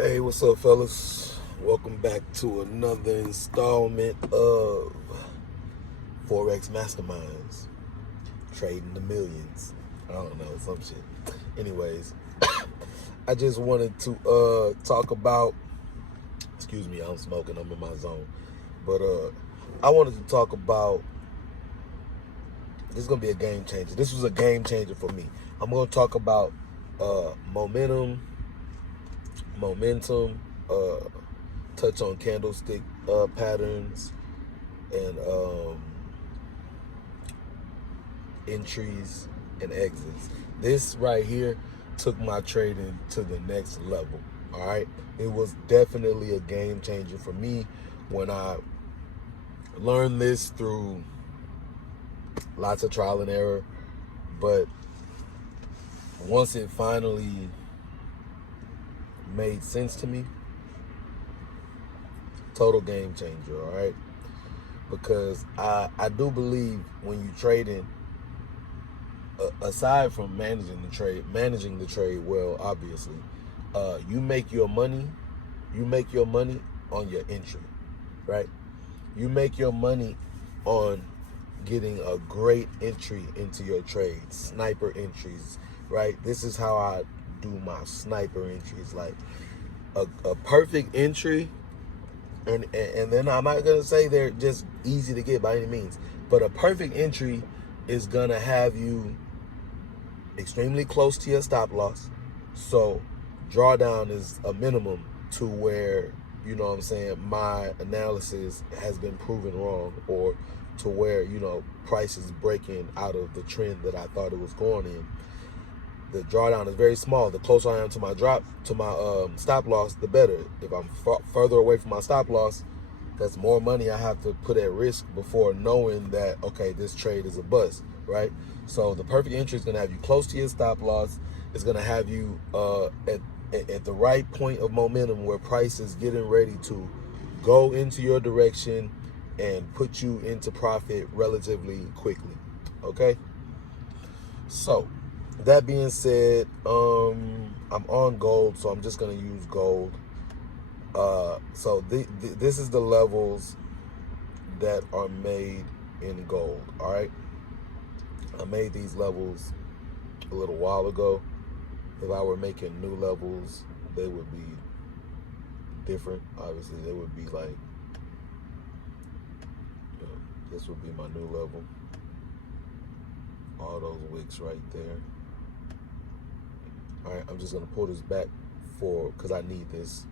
Hey, what's up, fellas? Welcome back to another installment of Forex Masterminds, trading the millions. I don't know, some shit. Anyways, I just wanted to talk about. Excuse me, I'm smoking. I'm in my zone, but I wanted to talk about. This is gonna be a game changer. This was a game changer for me. I'm gonna talk about momentum, uh, touch on candlestick patterns and entries and exits. This right here took my trading to the next level. All right, it was definitely a game changer for me when I learned this through lots of trial and error. But once it finally made sense to me, total game changer. All right, because I do believe when you trading, aside from managing the trade well, obviously, you make your money on your entry, right? You make your money on getting a great entry into your trade, sniper entries, right? This is how I do my sniper entries, like a perfect entry. And then I'm not gonna say they're just easy to get by any means, but a perfect entry is gonna have you extremely close to your stop loss. So drawdown is a minimum to where, you know what I'm saying, my analysis has been proven wrong, or to where, price is breaking out of the trend that I thought it was going in. The drawdown is very small. The closer I am to my stop loss, the better. If I'm further away from my stop loss, that's more money I have to put at risk before knowing that, okay, this trade is a bust, right? So the perfect entry is going to have you close to your stop loss. It's going to have you at the right point of momentum where price is getting ready to go into your direction and put you into profit relatively quickly, okay? So that being said, I'm on gold, so I'm just going to use gold. So this is the levels that are made in gold. All right, I made these levels a little while ago. If I were making new levels, they would be different. Obviously, they would be like, this would be my new level. All those wicks right there. All right, I'm just gonna pull this back because I need this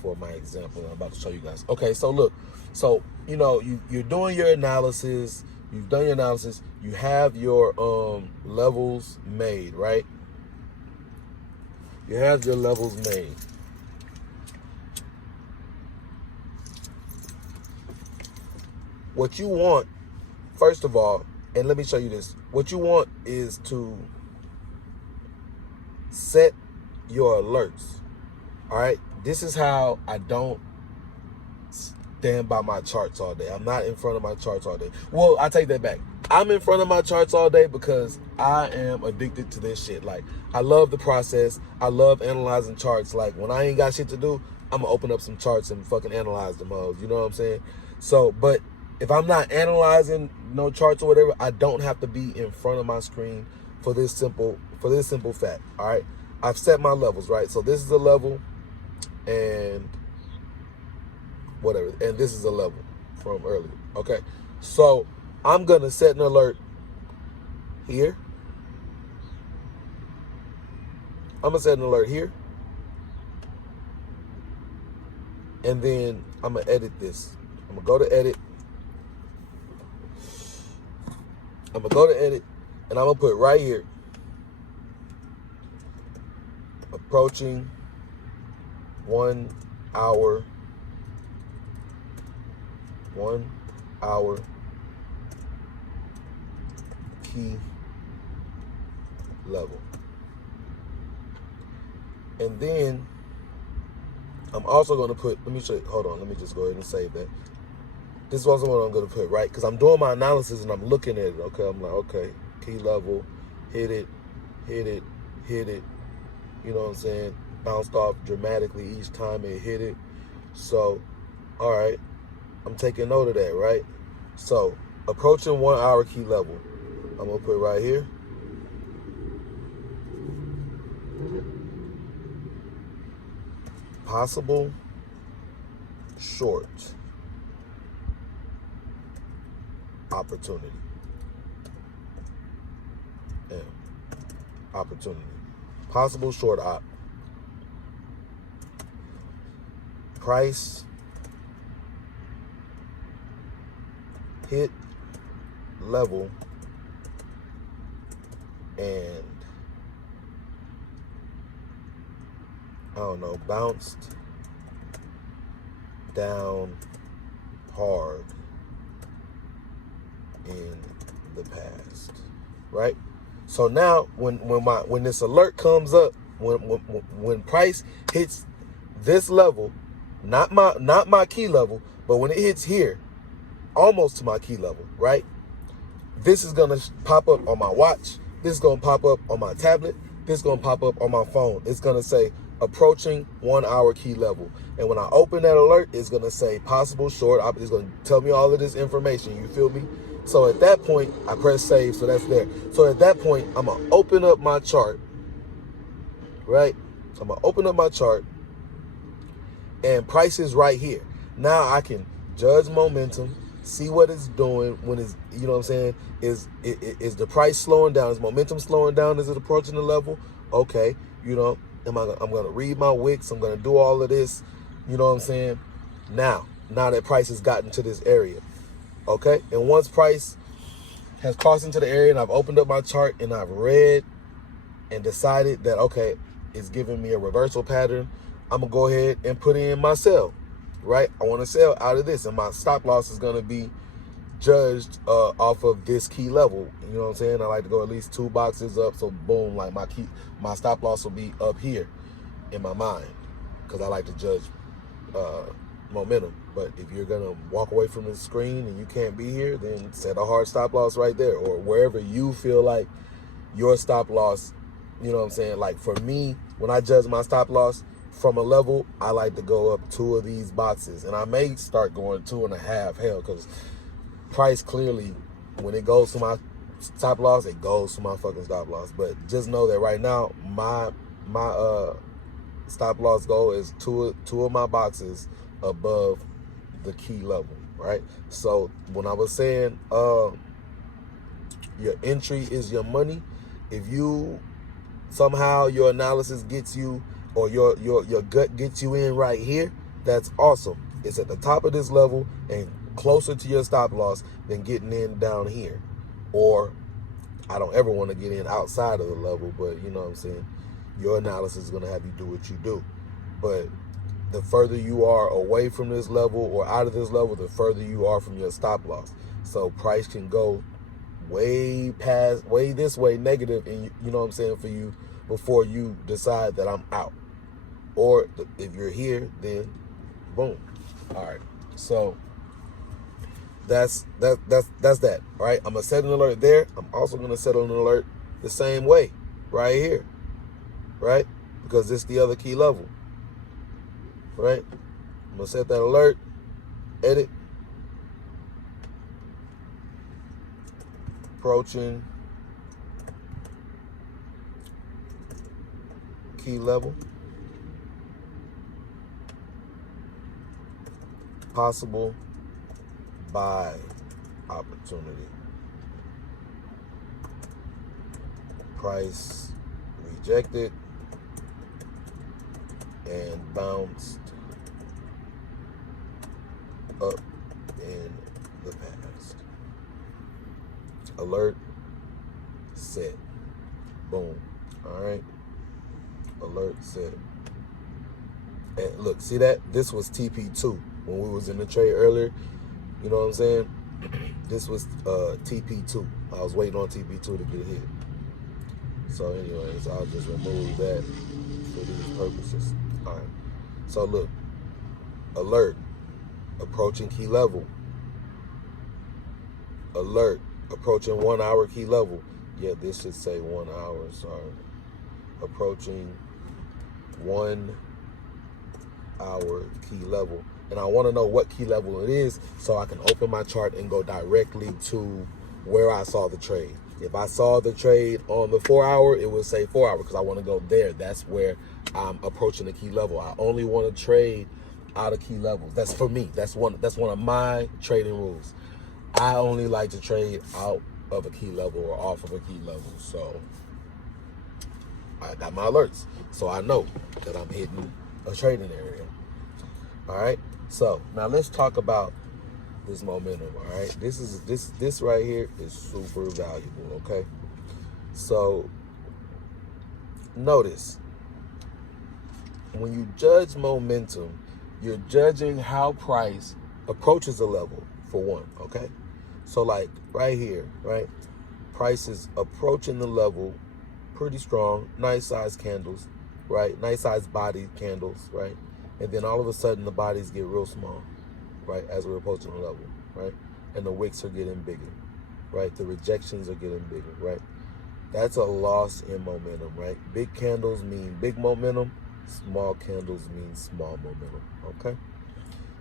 for my example I'm about to show you guys. Okay, so look, so you're doing your analysis, you've done your analysis, you have your levels made, right? You have your levels made. What you want, first of all, and let me show you this, what you want is to set your alerts. All right, this is how I don't stand by my charts all day. I'm not in front of my charts all day. Well, I take that back. I'm in front of my charts all day because I am addicted to this shit. Like, I love the process. I love analyzing charts. Like, when I ain't got shit to do, I'm gonna open up some charts and fucking analyze them all. You know what I'm saying? So, but if I'm not analyzing no charts or whatever, I don't have to be in front of my screen for this simple fact. All right, I've set my levels, right? So this is a level, and whatever, and this is a level from earlier. Okay, so I'm gonna set an alert here. I'm gonna set an alert here, and then I'm gonna edit this. I'm gonna go to edit. I'm gonna go to edit, and I'm gonna put right here, approaching 1 hour. 1 hour key level. And then I'm also going to put, let me show you, hold on, let me just go ahead and save that. This is also what I'm going to put, right? Because I'm doing my analysis and I'm looking at it, okay? I'm like, okay, key level, hit it, hit it, hit it. You know what I'm saying? bounced off dramatically each time it hit it. So, all right, I'm taking note of that, right? So, approaching 1 hour key level. I'm going to put right here. Possible short opportunity. Yeah. Opportunity. Possible short op. Price hit level and I don't know, bounced down hard in the past, right? So now when this alert comes up, when price hits this level, not my key level, but when it hits here, almost to my key level, right? This is gonna pop up on my watch. This is gonna pop up on my tablet. This is gonna pop up on my phone. It's gonna say approaching 1 hour key level. And when I open that alert, it's gonna say possible short. It's gonna tell me all of this information. You feel me? So at that point, I press save, so that's there. So at that point, I'm gonna open up my chart, right? I'm gonna open up my chart, and price is right here. Now I can judge momentum, see what it's doing when it's, you know what I'm saying? Is the price slowing down? Is momentum slowing down? Is it approaching the level? Okay, you know, I'm gonna read my wicks. I'm gonna do all of this. You know what I'm saying? Now that price has gotten to this area, okay? And once price has crossed into the area and I've opened up my chart and I've read and decided that, okay, it's giving me a reversal pattern, I'm gonna go ahead and put in my sell, right? I wanna sell out of this, and my stop loss is gonna be judged off of this key level. You know what I'm saying? I like to go at least 2 boxes up, so boom, like my stop loss will be up here in my mind, because I like to judge momentum. But if you're gonna walk away from the screen and you can't be here, then set a hard stop loss right there, or wherever you feel like your stop loss. You know what I'm saying? Like for me, when I judge my stop loss from a level, I like to go up 2 of these boxes, and I may start going 2.5. Hell, because price clearly, when it goes to my stop loss, it goes to my fucking stop loss. But just know that right now, my stop loss goal is two of my boxes above the key level, right? So when I was saying your entry is your money, if you somehow your analysis gets you, or your gut gets you in right here, that's awesome. It's at the top of this level and closer to your stop loss than getting in down here. Or I don't ever want to get in outside of the level, but you know what I'm saying? Your analysis is going to have you do what you do. But the further you are away from this level or out of this level, the further you are from your stop loss. So price can go way this way negative, and you know what I'm saying, for you, before you decide that I'm out. Or if you're here, then boom. All right. So that's that. All right. I'm gonna set an alert there. I'm also gonna set an alert the same way right here, right? Because it's the other key level, right? I'm gonna set that alert, edit, approaching key level, possible buy opportunity, price rejected and bounced up in the past. Alert set. Boom. All right. Alert set. And look, see that? This was TP2 when we was in the trade earlier. You know what I'm saying? This was TP2. I was waiting on TP2 to get hit. So anyways, I'll just remove that for these purposes. All right. So look, alert, approaching key level. Alert, approaching 1 hour key level. Yeah, this should say 1 hour, sorry. Approaching 1 hour key level. And I want to know what key level it is so I can open my chart and go directly to where I saw the trade. If I saw the trade on the 4 hour, it would say 4 hour because I want to go there. That's where I'm approaching the key level. I only want to trade out of key levels. That's for me. That's one of my trading rules. I only like to trade out of a key level or off of a key level. So I got my alerts. So I know that I'm hitting a trading area. All right. So now let's talk about this momentum. All right. This right here is super valuable. Okay. So notice when you judge momentum, you're judging how price approaches a level for one. Okay. So like right here, right? Price is approaching the level pretty strong, nice size candles, right? Nice size body candles, right? And then all of a sudden the bodies get real small, right? As we're approaching the level, right? And the wicks are getting bigger, right? The rejections are getting bigger, right? That's a loss in momentum, right? Big candles mean big momentum. Small candles mean small momentum, okay?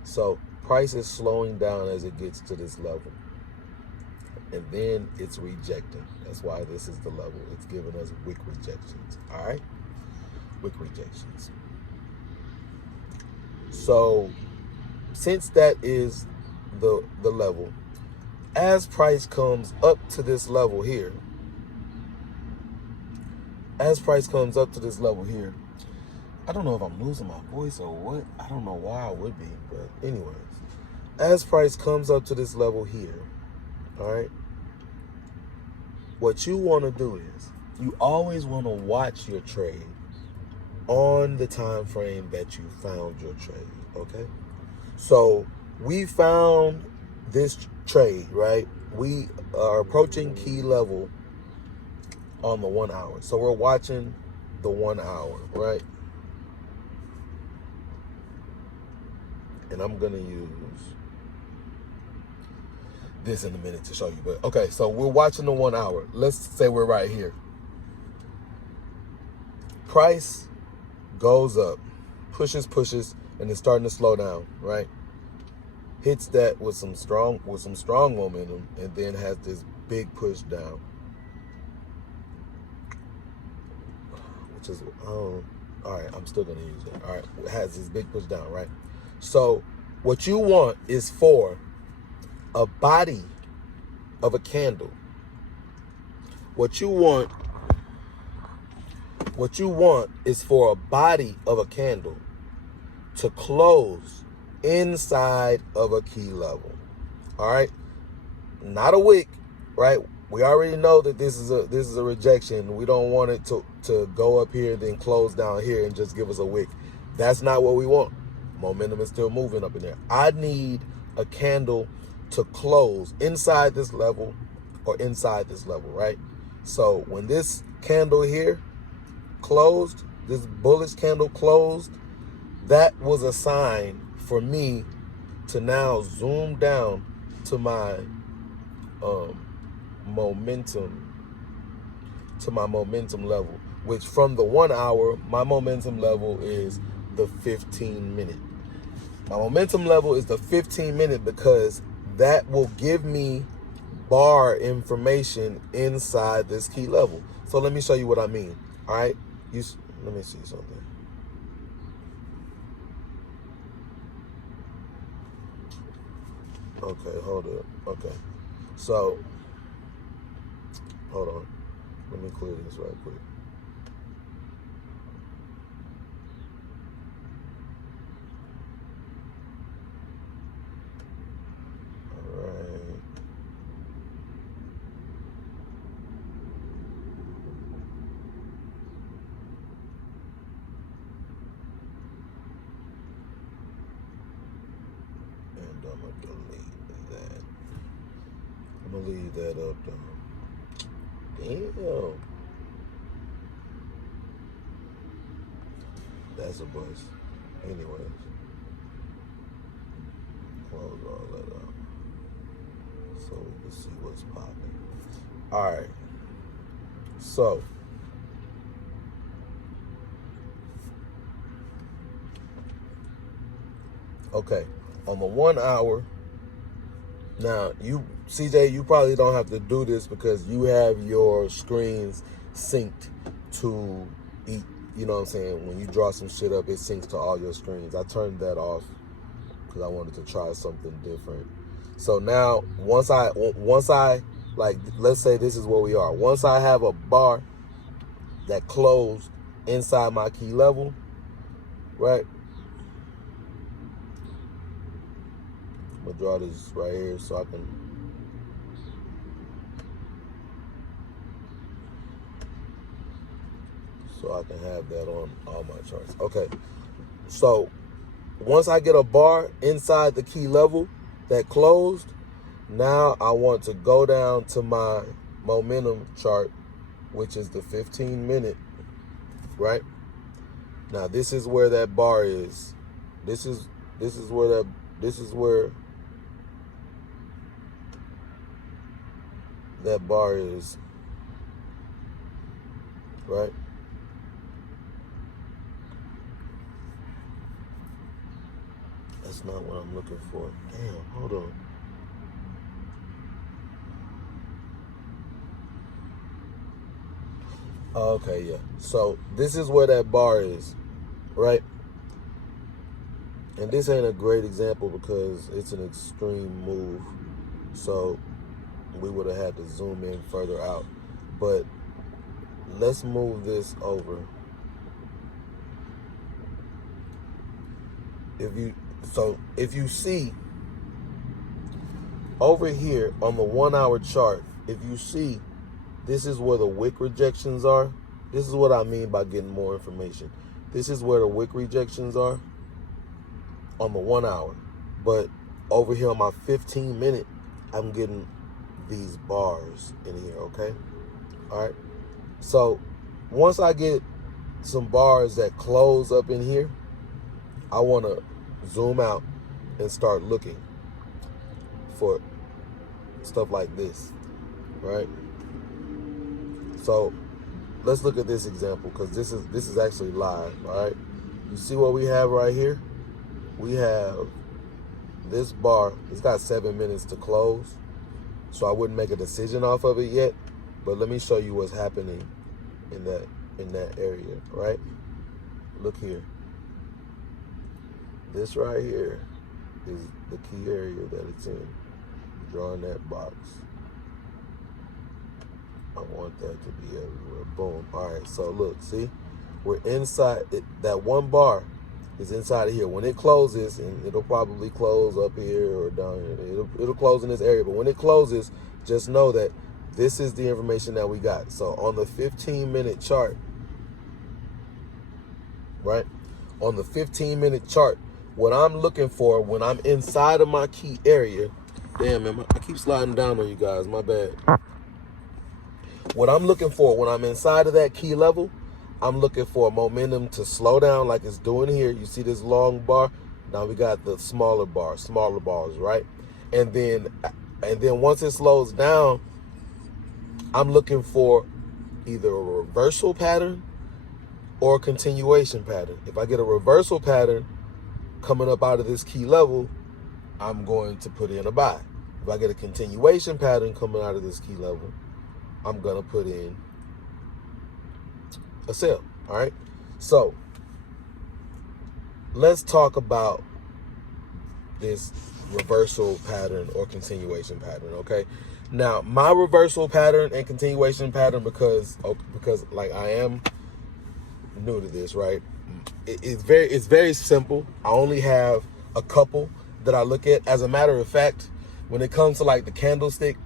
So price is slowing down as it gets to this level. And then it's rejecting. That's why this is the level. It's giving us wick rejections, all right? Wick rejections. So since that is the level, as price comes up to this level here, I don't know if I'm losing my voice or what. I don't know why I would be, but anyways, as price comes up to this level here, all right, what you want to do is you always want to watch your trade on the time frame that you found your trade, okay? So we found this trade, right? We are approaching key level on the 1 hour. So we're watching the 1 hour, right? And I'm going to use this in a minute to show you. But okay, so we're watching the 1 hour. Let's say we're right here. Price goes up, pushes, and it's starting to slow down, right? Hits that with some strong momentum, and then has this big push down. Which is, all right, I'm still gonna use that. All right, it has this big push down, right? So what you want is for a body of a candle. What you want is for a body of a candle to close inside of a key level. All right? Not a wick, right? We already know that this is a rejection. We don't want it to go up here, then close down here and just give us a wick. That's not what we want. Momentum is still moving up in there. I need a candle to close inside this level or inside this level, right? So when this candle here closed, this bullish candle closed, that was a sign for me to now zoom down to my momentum level, which from the 1 hour, my momentum level is the 15-minute. My momentum level is the 15-minute because that will give me bar information inside this key level. So let me show you what I mean. All right, let me see something. Okay, hold up. Okay, so hold on. Let me clear this right quick. All right. And I'm gonna delete that. I'm gonna leave that up though. Damn. That's a bust. Anyways. Close all that up so we can see what's popping. All right. So Okay, on the 1 hour, now CJ, you probably don't have to do this because you have your screens synced to eat. You know what I'm saying? When you draw some shit up, it syncs to all your screens. I turned that off because I wanted to try something different. So now, once I like, let's say this is where we are. Once I have a bar that closed inside my key level, right? I'm gonna draw this right here so I can have that on all my charts. Okay, so once I get a bar inside the key level that closed, now I want to go down to my momentum chart, which is the 15-minute, right? Now this is where that bar is. This is where that bar is, right? That's not what I'm looking for. Damn, hold on. Okay, yeah. So this is where that bar is, right? And this ain't a great example because it's an extreme move. So we would have had to zoom in further out. But let's move this over. If you see over here on the 1 hour chart, if you see, this is where the wick rejections are. This is what I mean by getting more information. This is where the wick rejections are on the 1 hour. But over here on my 15-minute, I'm getting these bars in here, okay? All right. So once I get some bars that close up in here, I want to zoom out and start looking for stuff like this, right? So let's look at this example because this is actually live, all right? You see what we have right here? We have this bar. It's got 7 minutes to close, so I wouldn't make a decision off of it yet. But let me show you what's happening in that area, right? Look here. This right here is the key area that it's in. Drawing that box. I want that to be everywhere. Boom. All right, so look, see? We're inside. That one bar is inside of here. When it closes, and it'll probably close up here or down here. It'll close in this area. But when it closes, just know that this is the information that we got. So on the 15-minute chart, right? On the 15-minute chart, what I'm looking for when I'm inside of my key area, damn, man, I keep sliding down on you guys, my bad. What I'm looking for when I'm inside of that key level, I'm looking for momentum to slow down like it's doing here. You see this long bar? Now we got the smaller bars, right? And then once it slows down, I'm looking for either a reversal pattern or a continuation pattern. If I get a reversal pattern coming up out of this key level, I'm going to put in a buy. If I get a continuation pattern coming out of this key level, I'm going to put in a sell, all right? So let's talk about this reversal pattern or continuation pattern, okay? Now, my reversal pattern and continuation pattern, because like I am new to this, right? It's very simple. I only have a couple that I look at. As a matter of fact, when it comes to like the candlestick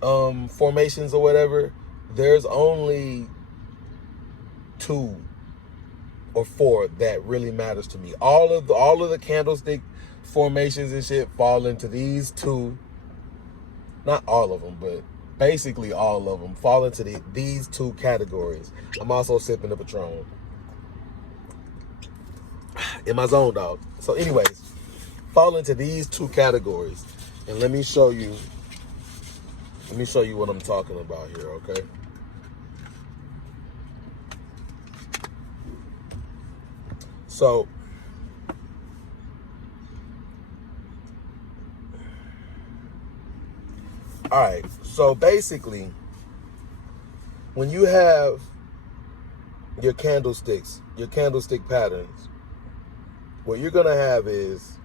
formations or whatever, there's only 2 or 4 that really matters to me. All of the candlestick formations and shit fall into these 2. Not all of them, but basically all of them fall into these 2 categories. I'm also sipping the Patron in my zone, dog. So anyways, fall into these 2 categories. And let me show you what I'm talking about here, okay? So All right. So basically, when you have your candlesticks, your candlestick patterns, what you're going to have is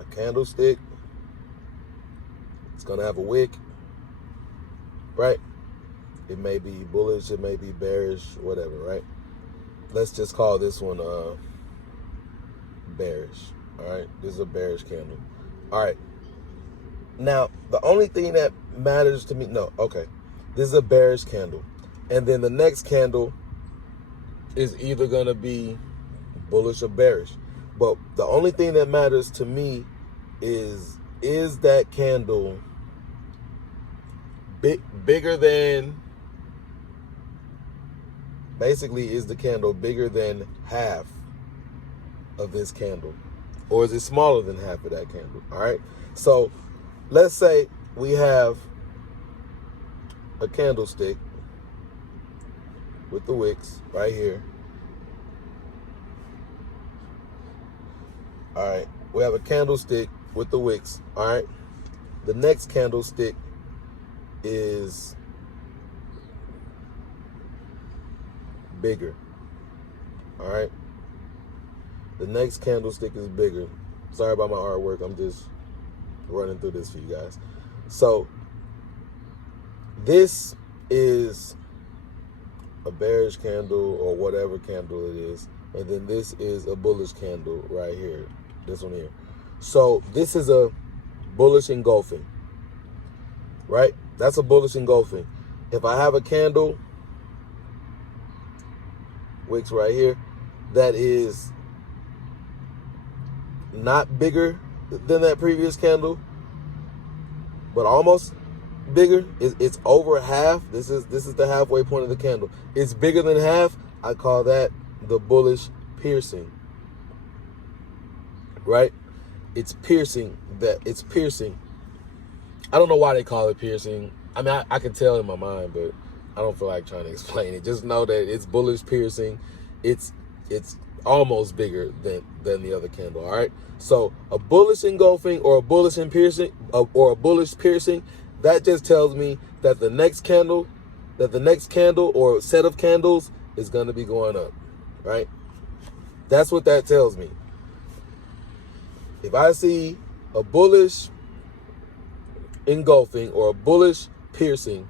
a candlestick. It's going to have a wick, right? It may be bullish, it may be bearish, whatever, right? Let's just call this one bearish, all right? This is a bearish candle. All right. Now, the only thing that matters to me, this is a bearish candle. And then the next candle is either going to be bullish or bearish. But the only thing that matters to me is that candle bigger than, basically, is the candle bigger than half of this candle? Or is it smaller than half of that candle? All right. So let's say we have a candlestick with the wicks right here. All right. We have a candlestick with the wicks. All right. The next candlestick is bigger. All right. The next candlestick is bigger. Sorry about my artwork. I'm just running through this for you guys. So this is a bearish candle or whatever candle it is. And then this is a bullish candle right here. This one here. So this is a bullish engulfing, right? That's a bullish engulfing. If I have a candle, wicks right here, that is not bigger than that previous candle, but almost bigger. It's over half. This is the halfway point of the candle. It's bigger than half. I call that the bullish piercing. Right? It's piercing. It's piercing. I don't know why they call it piercing. I mean, I can tell in my mind, but I don't feel like trying to explain it. Just know that it's bullish piercing. It's almost bigger than the other candle. All right. So a bullish engulfing or a bullish and piercing or a bullish piercing, that just tells me that the next candle or set of candles is going to be going up. Right. That's what that tells me. If I see a bullish engulfing or a bullish piercing,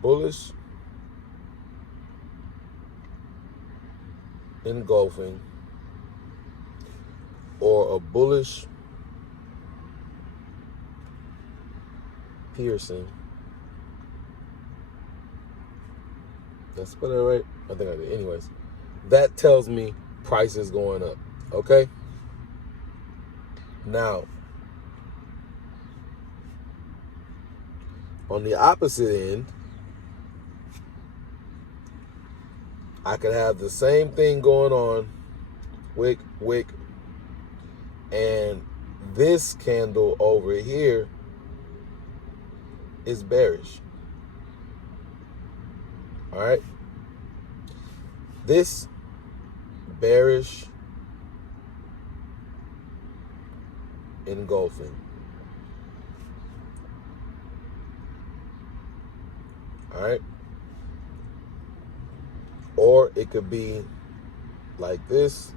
bullish engulfing or a bullish piercing. Did I spell that right? I think I did. Anyways, that tells me price is going up. Okay? Now, on the opposite end, I could have the same thing going on, wick, and this candle over here is bearish. All right? This bearish engulfing. All right? Or it could be like this,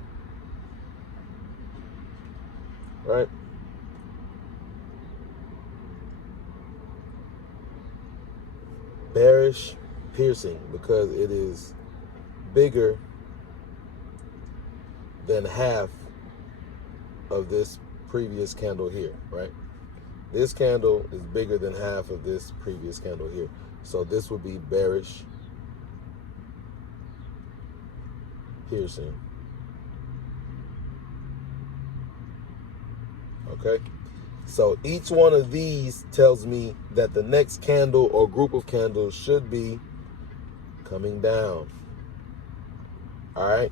right? Bearish piercing, because it is bigger than half of this previous candle here, right? This candle is bigger than half of this previous candle here. So this would be bearish piercing. Okay? So each one of these tells me that the next candle or group of candles should be coming down. All right?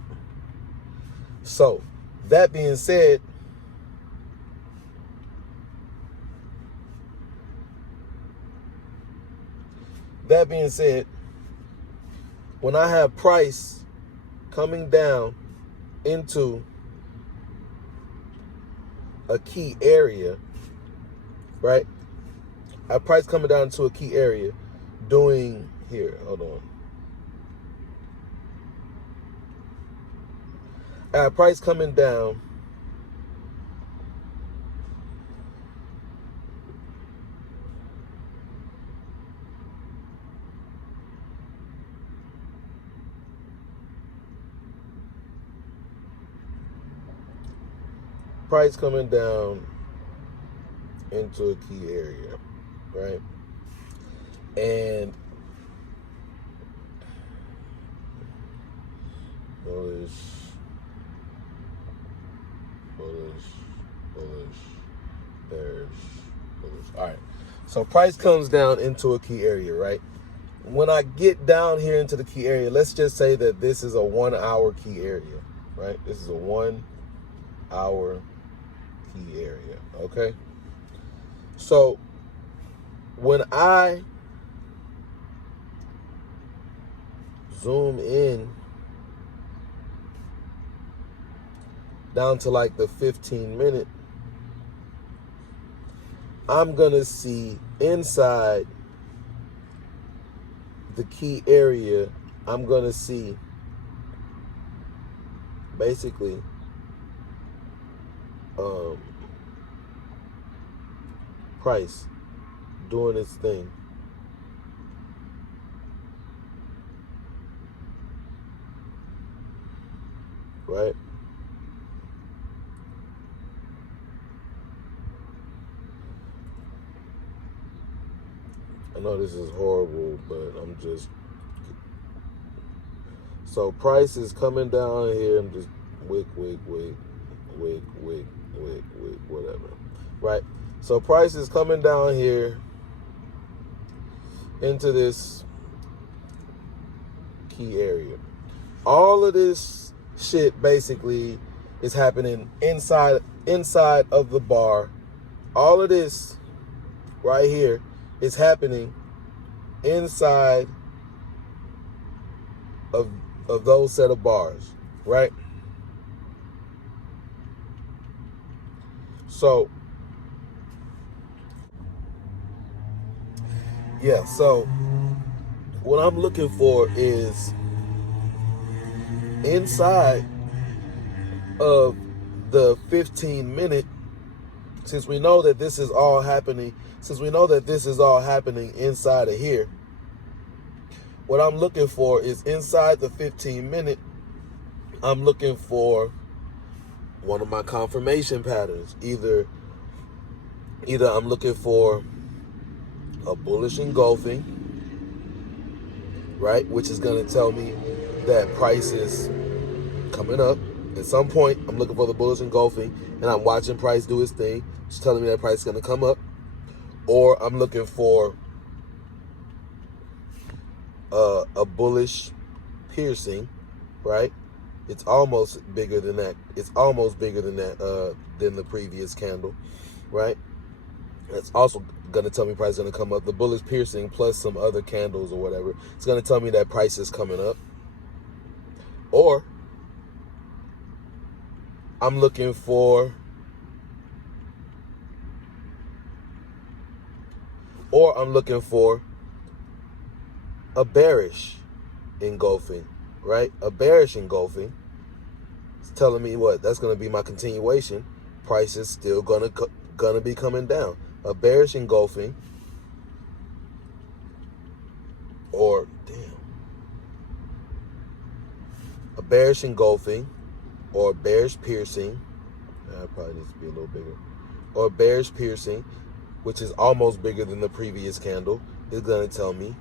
So, that being said, when I have price coming down into a key area, right? Our price coming down to a key area, doing here. Hold on. Our price coming down. Price coming down into a key area, right? And bullish, bearish, bullish. All right. So price comes down into a key area, right? When I get down here into the key area, let's just say that this is a 1 hour key area, right? This is a 1 hour key area, okay? So when I zoom in down to like the 15-minute, I'm gonna see inside the key area, I'm gonna see basically price doing its thing. Right? I know this is horrible, but I'm just... So price is coming down here. I'm just wick, whatever. Right? So price is coming down here into this key area. All of this shit basically is happening inside of the bar. All of this right here is happening inside of those set of bars, right? So yeah, so what I'm looking for is inside of the 15-minute, since we know that this is all happening inside of here, what I'm looking for is inside the 15-minute, I'm looking for one of my confirmation patterns. Either I'm looking for a bullish engulfing, right, which is going to tell me that price is coming up. At some point, I'm looking for the bullish engulfing, and I'm watching price do its thing. It's telling me that price is going to come up. Or I'm looking for a bullish piercing, right? It's almost bigger than that. It's almost bigger than that, than the previous candle, right? That's also going to tell me price is going to come up. The bullish piercing plus some other candles or whatever, it's going to tell me that price is coming up. Or I'm looking for a bearish engulfing, right? A bearish engulfing. It's telling me what? That's going to be my continuation. Price is still gonna be coming down. A bearish engulfing, or a bearish engulfing, or bearish piercing. That probably needs to be a little bigger. Or bearish piercing, which is almost bigger than the previous candle, is going to tell me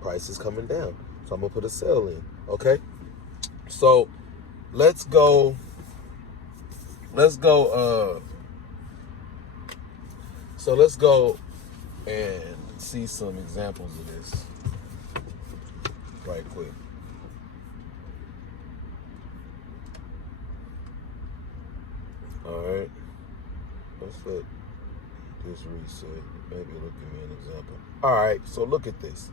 price is coming down. So I'm going to put a sell in, okay? So let's go and see some examples of this right quick. All right, let's let this reset. Maybe it'll give me an example. All right, so look at this.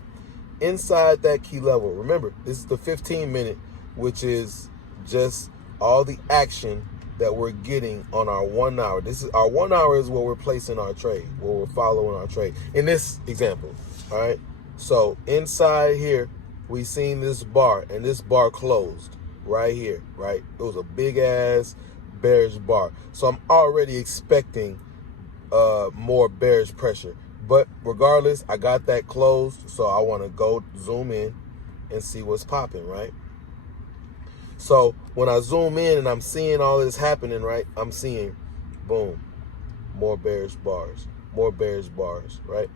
Inside that key level, remember, this is the 15-minute, which is just all the action that we're getting on our 1 hour. This is our 1 hour is where we're placing our trade, where we're following our trade. In this example, all right? So inside here, we seen this bar, and this bar closed right here, right? It was a big ass bearish bar. So I'm already expecting more bearish pressure. But regardless, I got that closed, so I want to go zoom in and see what's popping, right? So when I zoom in and I'm seeing all this happening, right, I'm seeing, boom, more bearish bars, right?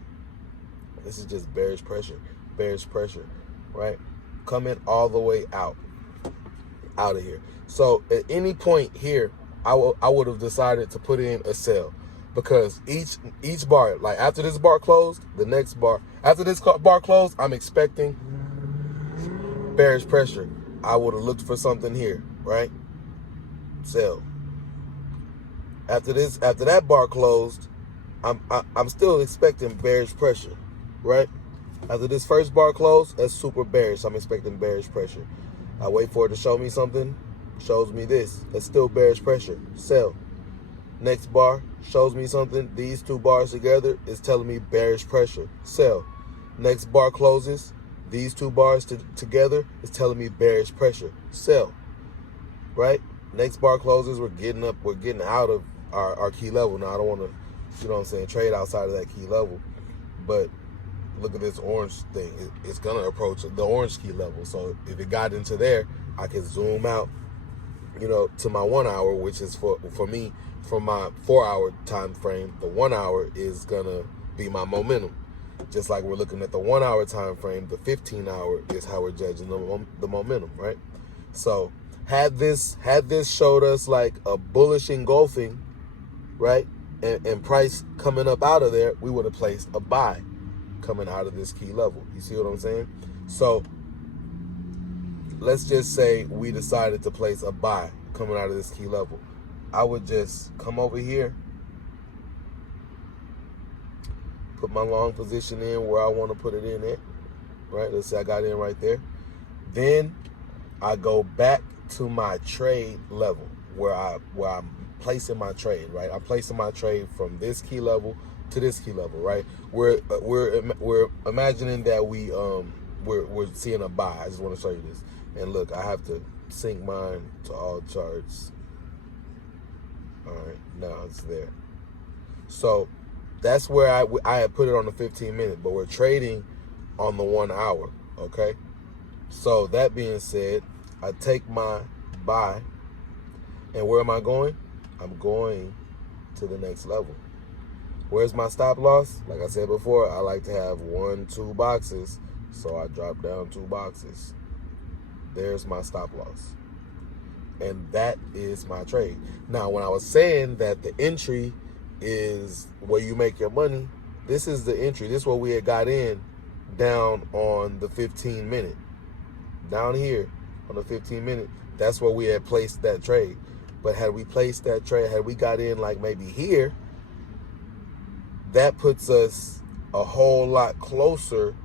This is just bearish pressure, right? Coming all the way out of here. So at any point here, I would have decided to put in a sell, because each bar, like after this bar closed, the next bar, after this bar closed, I'm expecting bearish pressure. I would have looked for something here, right? Sell. After that bar closed, I'm still expecting bearish pressure, right? After this first bar closed, that's super bearish. I'm expecting bearish pressure. I wait for it to show me something, shows me this. That's still bearish pressure. Sell. Next bar shows me something. These two bars together is telling me bearish pressure. Sell. Next bar closes. These two bars together is telling me bearish pressure. Sell. Right? Next bar closes. We're getting out of our key level. Now, I don't want to, you know what I'm saying, trade outside of that key level. But look at this orange thing. It's going to approach the orange key level. So if it got into there, I can zoom out, you know, to my 1 hour, which is for me, from my 4 hour time frame. The 1 hour is going to be my momentum. Just like we're looking at the 1 hour time frame, the 15 hour is how we're judging the momentum, right? So had this showed us like a bullish engulfing, right, and price coming up out of there, we would have placed a buy coming out of this key level. You see what I'm saying? So let's just say we decided to place a buy coming out of this key level. I would just come over here, put my long position in where I want to put it in at, right? Let's say I got in right there. Then I go back to my trade level where I'm placing my trade, right? I'm placing my trade from this key level to this key level, right? We're imagining that we're seeing a buy. I just want to show you this. And look, I have to sync mine to all charts. All right, now it's there. So that's where I had put it on the 15 minute, but we're trading on the 1 hour, okay? So that being said, I take my buy, and where am I going? I'm going to the next level. Where's my stop loss? Like I said before, I like to have 1, 2 boxes, so I drop down 2 boxes. There's my stop loss. And that is my trade. Now, when I was saying that the entry is where you make your money, this is the entry. This is what we had got in down on the 15 minute. Down here on the 15 minute, that's where we had placed that trade. But had we placed that trade, had we got in like maybe here, that puts us a whole lot closer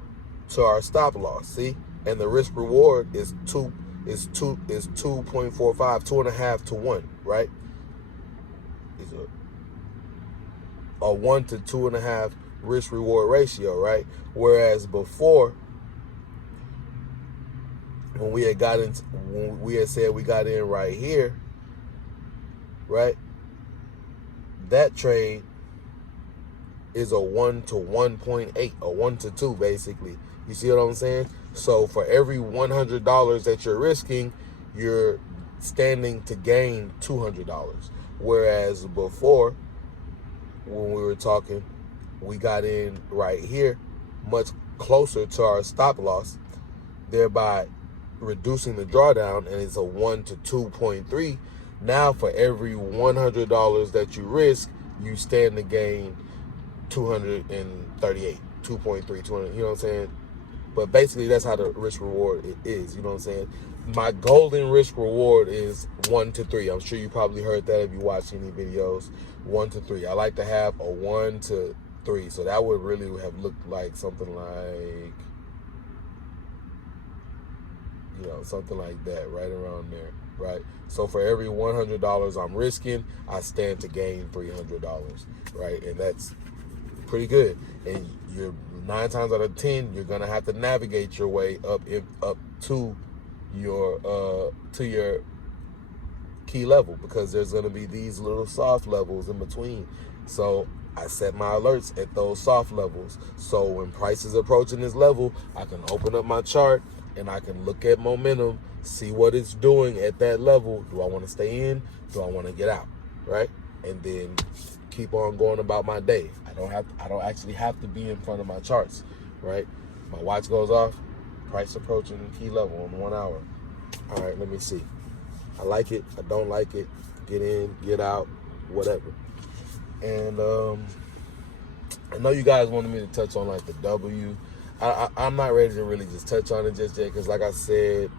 to our stop loss, see? And the risk reward is 2.45, 2.5 to 1, right? It's a 1 to 2.5 risk reward ratio, right? Whereas before, when we had said we got in right here, right? That trade is a 1 to 1.8, a 1 to 2 basically. You see what I'm saying? So for every $100 that you're risking, you're standing to gain $200. Whereas before, when we were talking, we got in right here, much closer to our stop loss, thereby reducing the drawdown, and it's a 1 to 2.3. Now for every $100 that you risk, you stand to gain 238, 2.3, 200, you know what I'm saying? But basically, that's how the risk reward is, you know what I'm saying? My golden risk reward is 1 to 3. I'm sure you probably heard that if you watch any videos. 1 to 3. I like to have a 1 to 3. So that would really have looked like something like something like that, right around there, right? So for every $100 I'm risking, I stand to gain $300, right? And that's pretty good. And you're 9 times out of 10, you're gonna have to navigate your way up to your key level, because there's gonna be these little soft levels in between. So I set my alerts at those soft levels. So when price is approaching this level, I can open up my chart and I can look at momentum, see what it's doing at that level. Do I want to stay in? Do I want to get out? Right? And then keep on going about my day. I don't actually have to be in front of my charts, right? My watch goes off, price approaching key level on 1 hour. All right, let me see. I like it, I don't like it, get in, get out, whatever. And I know you guys wanted me to touch on like the W. I'm not ready to really just touch on it just yet, because like I said,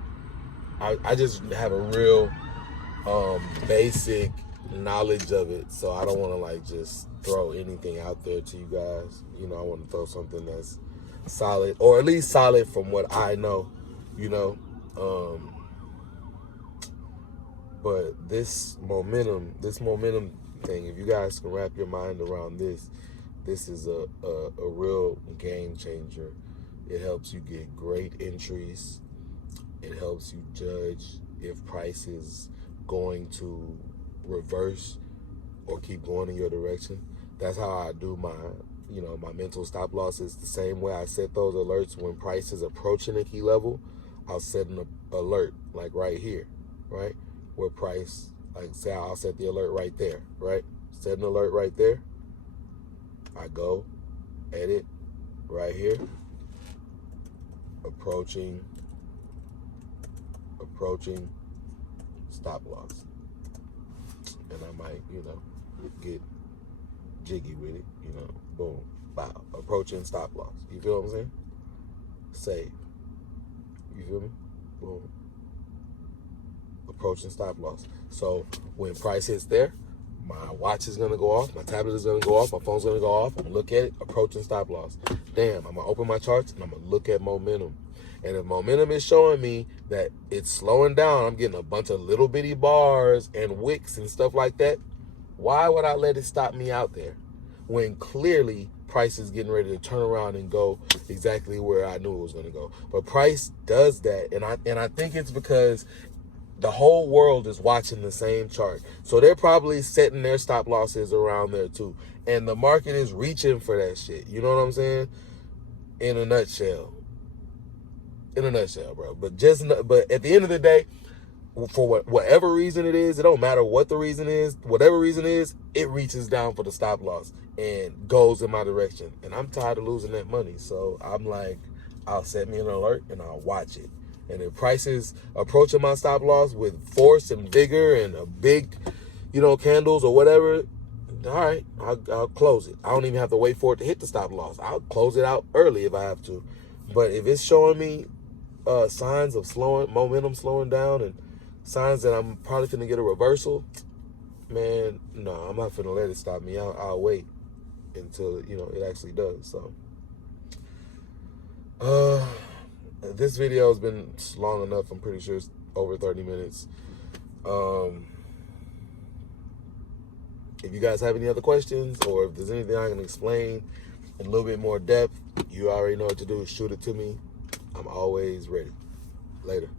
I just have a real basic knowledge of it, so I don't want to like just throw anything out there to you guys. I want to throw something that's solid, or at least solid from what I know, but this momentum thing, if you guys can wrap your mind around this is a real game changer. It helps you get great entries. It helps you judge if price is going to reverse or keep going in your direction. That's how I do my mental stop losses. The same way I set those alerts when price is approaching a key level, I'll set an alert like right here, right? Where price, like say I'll set the alert right there, right? Set an alert right there. I go, edit, right here, approaching stop loss. And I might, get jiggy with it, boom, bow, approaching stop loss. You feel what I'm saying? Save. You feel me? Boom. Approaching stop loss. So when price hits there, my watch is gonna go off, my tablet is gonna go off, my phone's gonna go off. I'm gonna look at it, approaching stop loss. Damn, I'm gonna open my charts and I'm gonna look at momentum. And if momentum is showing me that it's slowing down, I'm getting a bunch of little bitty bars and wicks and stuff like that, why would I let it stop me out there when clearly price is getting ready to turn around and go exactly where I knew it was gonna go? But price does that, and I think it's because the whole world is watching the same chart. So they're probably setting their stop losses around there too. And the market is reaching for that shit. You know what I'm saying? In a nutshell, bro. But at the end of the day, for whatever reason it is, it don't matter what the reason is, whatever reason is, it reaches down for the stop loss and goes in my direction. And I'm tired of losing that money. So I'm like, I'll set me an alert and I'll watch it. And if price is approaching my stop loss with force and vigor and a big, candles or whatever, all right, I'll close it. I don't even have to wait for it to hit the stop loss. I'll close it out early if I have to. But if it's showing me signs of momentum slowing down, and signs that I'm probably going to get a reversal, man, no, I'm not going to let it stop me. I'll wait until, it actually does. So, this video has been long enough. I'm pretty sure it's over 30 minutes. If you guys have any other questions, or if there's anything I can explain in a little bit more depth, you already know what to do. Shoot it to me. I'm always ready. Later.